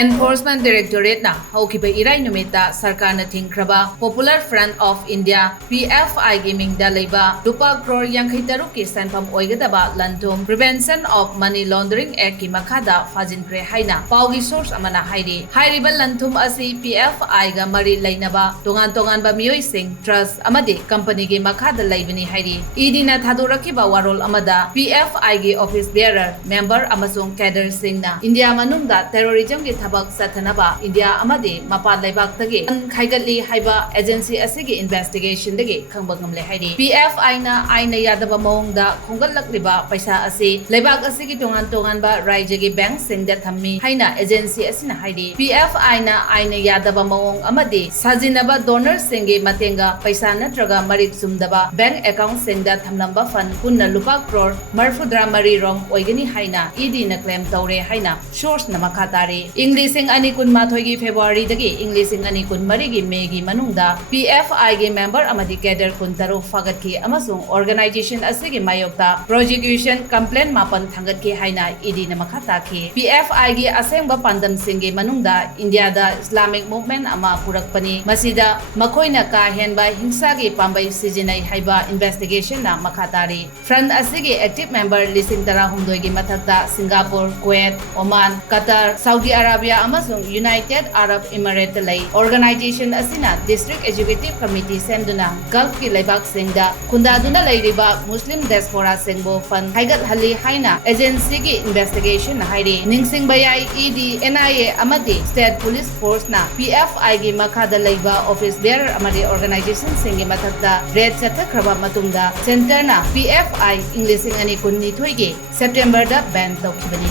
Enforcement Directorate na haukiba iray numita sarkar na tingkraba Popular Front of India PFI gaming dalaiba lupa crore yang kaitaruk ki sanfam oigadaba lantum Prevention of Money Laundering Act ki makada Phajinkhre haina paugi source amana hairi hairiba lantum asi PFI ga mari lainaba tongan ba miyoi sing trust amadi company gi makada laibani hairi idina thadurakiba warol amada PFI gi office bearer member amasung cadre sing na India manungda terrorism gi thabak sathanaba India amadi mapad laibak tagi khaigatli haiba agency asigi investigation dagi khangba ngamle hairi PFI na aina yadaba maungda khongatlakliba paisa asi laibak asigi tongan ba raijagi bank singda thammi haina agency asina hairi PFI na aina yadaba maung amadi sajinaba donor singi matenga paisa natraga marik sumdaba bank account singda thamnamba fund kunna lupa crore marfudra mari rong oigani haina idi na claim tawre haina source na makatari Englishing ani kun mathoigi February dagi Englishing ani kun marigi May gi manungda PFI gi member amadi cadre kun taru fagat ki amasung organization asigi mayokta prosecution complaint mapan thangat ki haina idi na makhata ki PFI gi asengba pandam singi manungda India da Islamic movement ama purakpani masida makoina ka henba hingsa gi pambai sijinai haiba investigation na makhatari front asigi active member lising tara humdoi gi mathakta Singapore Kuwait Oman Qatar Saudi Arabia amasung United Arab Emirates lay organization asina district executive committee semduna Gulf ki laibak singda kundaduna lairiba Muslim diaspora singbo fund haigat hali haina agency ki investigation hairi ningsing bayai ED NIA amadi state police force na PFI gi makada laiba office bearer amadi organization singi mathakta red chathakhraba matungda center na PFI Englishing ani kunni thoigi September da ban tawkhibani